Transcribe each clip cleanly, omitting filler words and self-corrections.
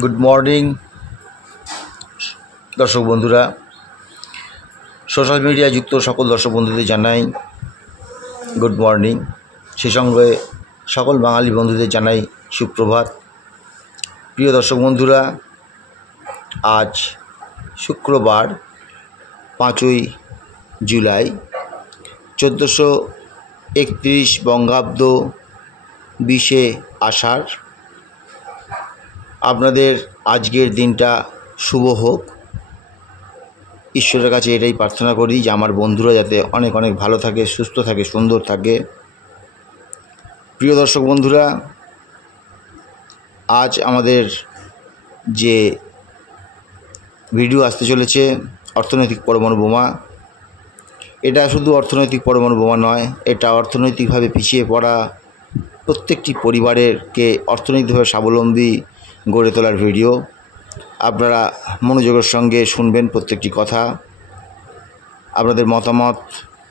Good morning দর্শক বন্ধুরা, social মিডিয়ায় যুক্ত সকল দর্শক বন্ধুদের জানাই গুড মর্নিং। সেই সঙ্গে সকল বাঙালি বন্ধুদের জানাই সুপ্রভাত। প্রিয় দর্শক বন্ধুরা, আজ শুক্রবার 5ই জুলাই 1431 বঙ্গাব্দ 20শে আষাঢ়। আপনাদের আজকের দিনটা শুভ হোক। ঈশ্বরের কাছে এটাই প্রার্থনা করি যে আমার বন্ধুরা যাতে অনেক অনেক ভালো থাকে, সুস্থ থাকে, সুন্দর থাকে। প্রিয় দর্শক বন্ধুরা, আজ আমাদের যে ভিডিও আসতে চলেছে অর্থনৈতিক পরমাণু বোমা, এটা শুধু অর্থনৈতিক পরমাণু বোমা নয়, এটা অর্থনৈতিকভাবে পিছিয়ে পড়া প্রত্যেকটি পরিবারকে অর্থনৈতিকভাবে স্বাবলম্বী গড়ে তোলার ভিডিও। আপনারা মনোযোগের সঙ্গে শুনবেন প্রত্যেকটি কথা। আপনাদের মতামত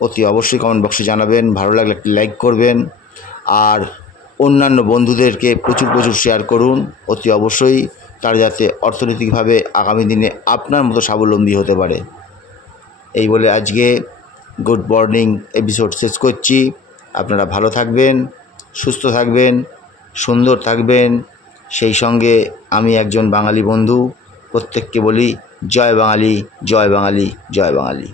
অতি অবশ্যই কমেন্ট বক্সে জানাবেন। ভালো লাগলে একটি লাইক করবেন, আর অন্যান্য বন্ধুদেরকে প্রচুর শেয়ার করুন অতি অবশ্যই, তারা যাতে অর্থনৈতিকভাবে আগামী দিনে আপনার মতো স্বাবলম্বী হতে পারে। এই বলে আজকে গুড মর্নিং এপিসোড শেষ করছি। আপনারা ভালো থাকবেন, সুস্থ থাকবেন, সুন্দর থাকবেন। সেই সঙ্গে আমি একজন বাঙালি বন্ধু, প্রত্যেককে বলি জয় বাঙালি, জয় বাঙালি, জয় বাঙালি।